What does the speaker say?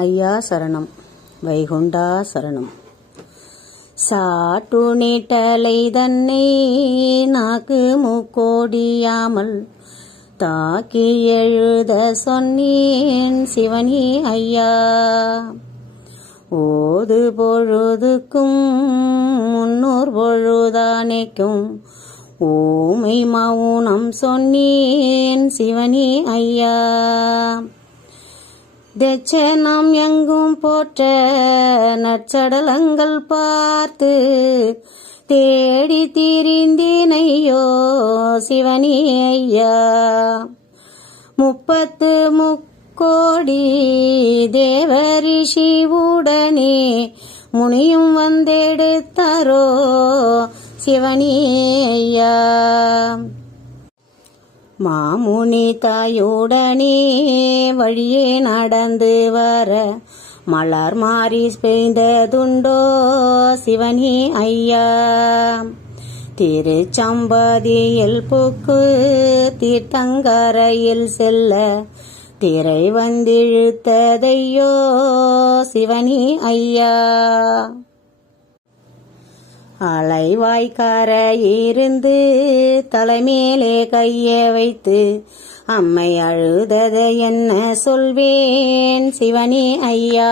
ஐயா சரணம், வைகுண்டா சரணம். சாட்டு நீட்டலை தன்னை நாக்கு முக்கோடியாமல் தாக்கி எழுத சொன்னேன் சிவனி ஐயா. ஓது பொழுதுக்கும் முன்னோர் பொழுதானைக்கும் ஊமை மௌனம் சொன்னேன் சிவனி ஐயா. தெச்சனம் எங்கும் போற்ற நற்சடலங்கள் பார்த்து தேடி திரிந்தேனையோ சிவனி ஐயா. 30 முக்கோடி தேவரிஷி உடனே முனியும் வந்தெடுத்தாரோ சிவனி ஐயா. மாமுனி தாயுடனே வழியே நடந்து வர மலர் மாறி பெய்ததுண்டோ சிவனி ஐயா. திருச்சம்பதியில் புக்கு தீர்த்தங்கரையில் செல்ல திரை வந்திழுத்ததையோ சிவனி ஐயா. அலைவாய்க்காரையிருந்து தலைமேலே கைய வைத்து அம்மை அழுததை என்ன சொல்வேன் சிவனி ஐயா.